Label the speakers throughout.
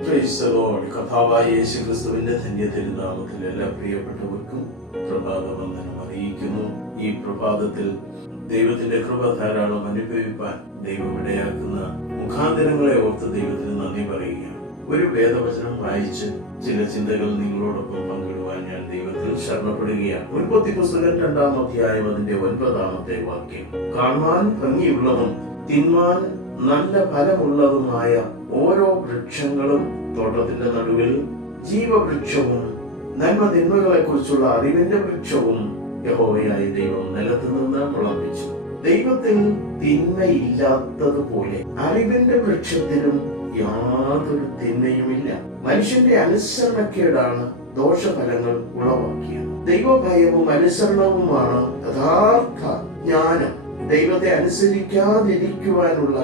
Speaker 1: കഥാവായ യേശു ക്രിസ്തുവിന്റെ ധന്യ തിരുനാമത്തിൽ പ്രിയപ്പെട്ടവർക്കും പ്രഭാത വന്ദനം അറിയിക്കുന്നു. ഈ പ്രഭാതത്തിൽ ദൈവത്തിന്റെ കൃപ ധാരാളം അനുഭവിപ്പാൻ ദൈവം ഇടയാക്കുന്ന മുഖാന്തരങ്ങളെ ഓർത്ത് ദൈവത്തിന് നന്ദി പറയുകയാണ്. ഒരു വേദവചനം വായിച്ച് ചില ചിന്തകൾ നിങ്ങളോടൊപ്പം പങ്കിടുവാൻ ഞാൻ ദൈവത്തിൽ ശരണപ്പെടുകയാണ്. ഉൽപ്പത്തി പുസ്തകം രണ്ടാം അധ്യായം അതിന്റെ ഒൻപതാമത്തെ വാക്യം. കാണുവാൻ ഭംഗിയുള്ളതും തിന്മാൻ നല്ല ഫലമുള്ളതുമായ ഓരോ വൃക്ഷങ്ങളും തോട്ടത്തിന്റെ നടുവിൽ ജീവവൃക്ഷവും നന്മ തിന്മകളെ കുറിച്ചുള്ള അറിവിന്റെ വൃക്ഷവും യഹോവയായ ദൈവം നിലത്ത് നിന്ന് മുളപ്പിച്ചു. ദൈവത്തിൽ തിന്മയില്ലാത്തതുപോലെ അറിവിന്റെ വൃക്ഷത്തിലും യാതൊരു തിന്മയുമില്ല. മനുഷ്യന്റെ അനുസരണക്കേടാണ് ദോഷഫലങ്ങൾ ഉളവാക്കിയത്. ദൈവഭയവും അനുസരണവുമാണ് യഥാർത്ഥ ജ്ഞാനം. ദൈവത്തെ അനുസരിക്കാതിരിക്കുവാനുള്ള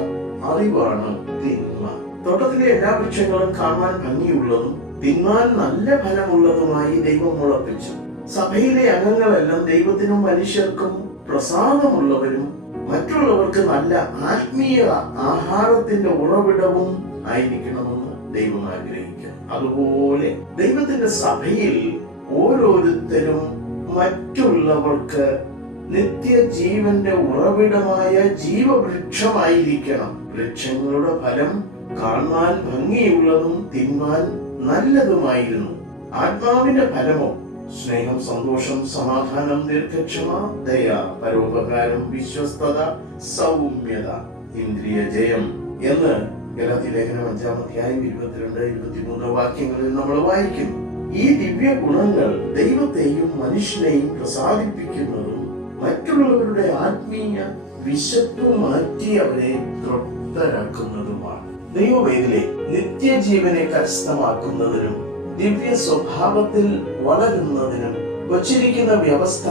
Speaker 1: അറിവാണ് തിന്മ. തോട്ടത്തിലെ എല്ലാ വൃക്ഷങ്ങളും കാണാൻ ഭംഗിയുള്ളതും തിന്മാൻ നല്ല ഫലമുള്ളതുമായി ദൈവം മുളപ്പിച്ചു സഭയിലെ അംഗങ്ങളെല്ലാം ദൈവത്തിനും മനുഷ്യർക്കും പ്രസാദമുള്ളവരും മറ്റുള്ളവർക്ക് നല്ല ആത്മീയ ആഹാരത്തിന്റെ ഉറവിടവും ആയിരിക്കണമെന്ന് ദൈവം ആഗ്രഹിക്കുന്നു. അതുപോലെ ദൈവത്തിന്റെ സഭയിൽ ഓരോരുത്തരും മറ്റുള്ളവർക്ക് നിത്യജീവന്റെ ഉറവിടമായ ജീവവൃക്ഷമായിരിക്കണം. വൃക്ഷങ്ങളുടെ ഫലം കാണാൻ ഭംഗിയുള്ളതും തിന്മാൻ നല്ലതുമായിരുന്നു. ആത്മാവിന്റെ ഫലമോ? സ്നേഹം സന്തോഷം സമാധാനം ദീർഘക്ഷമ ദയ പരോപകാരം വിശ്വസ്തത സൗമ്യത ഇന്ദ്രിയ ജയം എന്ന് ഗലാത്തി ലേഖനം അഞ്ചാം അധ്യായം ഇരുപത്തിരണ്ട് ഇരുപത്തിമൂന്ന് വാക്യങ്ങളിൽ നമ്മൾ വായിക്കുന്നു. ഈ ദിവ്യ ഗുണങ്ങൾ ദൈവത്തെയും മനുഷ്യനെയും പ്രസാദിപ്പിക്കുന്നതും മറ്റുള്ളവരുടെ ആത്മീയ വിശപ്പ് മാറ്റി അവരെ തൃപ്തരാക്കുന്നതുമാണ്. ദൈവവേദിലെ നിത്യജീവനെ കരസ്ഥമാക്കുന്നതിനും ദിവ്യ സ്വഭാവത്തിൽ വളരുന്നതിനും വച്ചിരിക്കുന്ന വ്യവസ്ഥ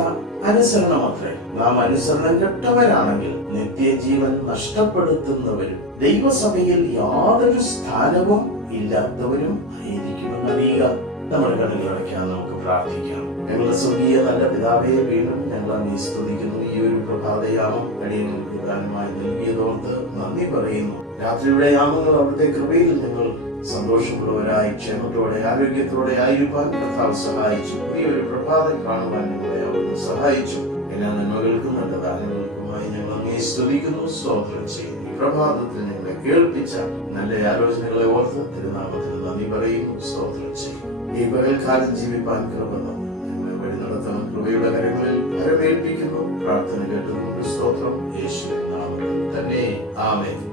Speaker 1: അനുസരണമത്രേ. നാം അനുസരണം കെട്ടവരാണെങ്കിൽ നിത്യജീവൻ നഷ്ടപ്പെടുത്തുന്നവരും ദൈവസഭയിൽ യാതൊരു സ്ഥാനവും ഇല്ലാത്തവരും ആയിരിക്കുമെന്ന് അറിയുക നമ്മുടെ കണ്ണുകൾ നമുക്ക് പ്രാർത്ഥിക്കാം. ഞങ്ങളുടെ സ്വർഗീയ നല്ല പിതാവേ വീണ്ടും ഞങ്ങൾ നീ സ്തുതിക്കുന്നു. ഈ ഒരു പ്രഭാതയാമം അടിയങ്ങൾക്ക് പ്രധാനമായി നൽകിയതോർത്ത് നന്ദി പറയുന്നു. രാത്രിയുടെ യാമങ്ങൾ അവിടുത്തെ കൃപയിൽ ഞങ്ങൾ സന്തോഷമുള്ളവരായി ക്ഷേമത്തോടെ ആരോഗ്യത്തോടെ ആയിരുവാൻ കർത്താവ് സഹായിച്ചു. പുതിയൊരു പ്രഭാതം കാണുവാൻ ഞങ്ങളെ അവിടുന്ന് സഹായിച്ചു. എല്ലാ നന്മകൾക്കും നല്ല ദാനങ്ങൾക്കുമായി അങ്ങേ സ്തുതിക്കുന്നു സ്തോത്രം ചെയ്യുന്നു. പ്രഭാതത്തിൽ ഞങ്ങളെ കേൾപ്പിച്ച നല്ല ആലോചനകളെ ഓർത്ത് തിരുനാമത്തിന് നന്ദി പറയുന്നു സ്തോത്രം ചെയ്യുന്നു. ഈ പകൽക്കാലം ജീവിപ്പാൻ കൃപ തന്നു. ഞങ്ങളെ വഴി നടത്തണം കൃപയുടെ കരങ്ങളിൽ വരവേൽപ്പിക്കുന്നു പ്രാർത്ഥന കേട്ടുകൊണ്ട് സ്തോത്രം യേശുവിൻ നാമത്തിൽ തന്നെ. സ്തോത്രം